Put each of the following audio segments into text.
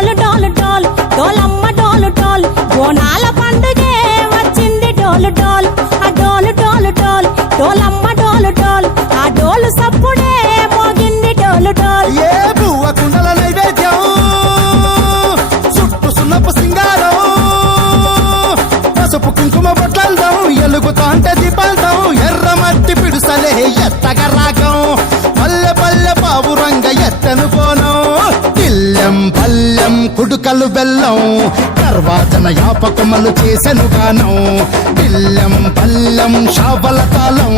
డోలు డోలు డోల్ డోలమ్మ డోలు డోల్ బోనాల పండుగే వచ్చింది డోలు డోల్ ఆ డోలు డోలు డోల్ డోలమ్మ డోలు డోల్ ఆ డోలు సప్పుడే మోగింది డోలు డోల్ ఏ బువ్వ కుండల నైవేద్యం చుట్టు సున్నపు సింగారం పసుపు కుంకుమ బొట్లందం ఎలుగుతాంటే దీపాంతం ఎర్ర మట్టి పిడుసలే ఎత్తగ రాగం పల్లె పల్లె పావురంగ ఎత్తను పోనం తిల్లెం పల్లెం కుడుకలు బెల్లం తర్వాతన యాపకమలు చేసెను గానం తిల్లెం పల్లెం షావల తాళం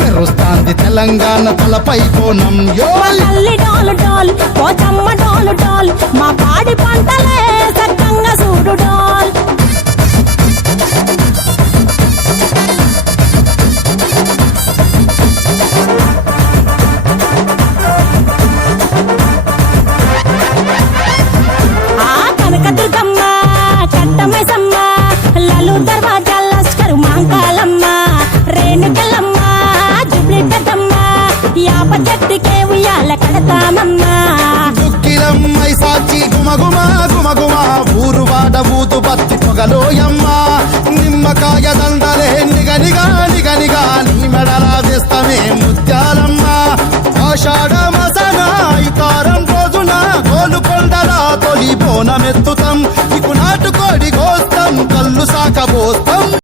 మెరుస్తాంది తెలంగాణ తలపై కోణం మా తల్లి డోలు డోల్ పోచమ్మ డోలు డోల్ మా పాడి పంటలే సక్కంగా చూడు డోల్ ఆ కనకదుర్గమ్మ కట్టమైసమ్మ లలు దర్వాజా లస్కరు మాంకాలమ్మ రేణుకలమ్మ జుబ్లి పెద్దమ్మ యాప చెట్టుకే ఉయ్యాల కడతామమ్మా దుక్కిలమ్మై సాచి గుమగుమ గుమగుమ ఊరు వాడ ఊదు బత్తి పొగలోయమ్మ నిమ్మకాయ దండలే నిగనిగా నిగనిగా నీ మెడలా వేస్తమే ముత్యాలమ్మ ఆషాఢ మసన ఇతారం రోజున గోలుకొండల తొలి బోనమెత్తుతాం ఇకు నాటుకోడి కోస్తాం కళ్ళు సాకబోస్తాం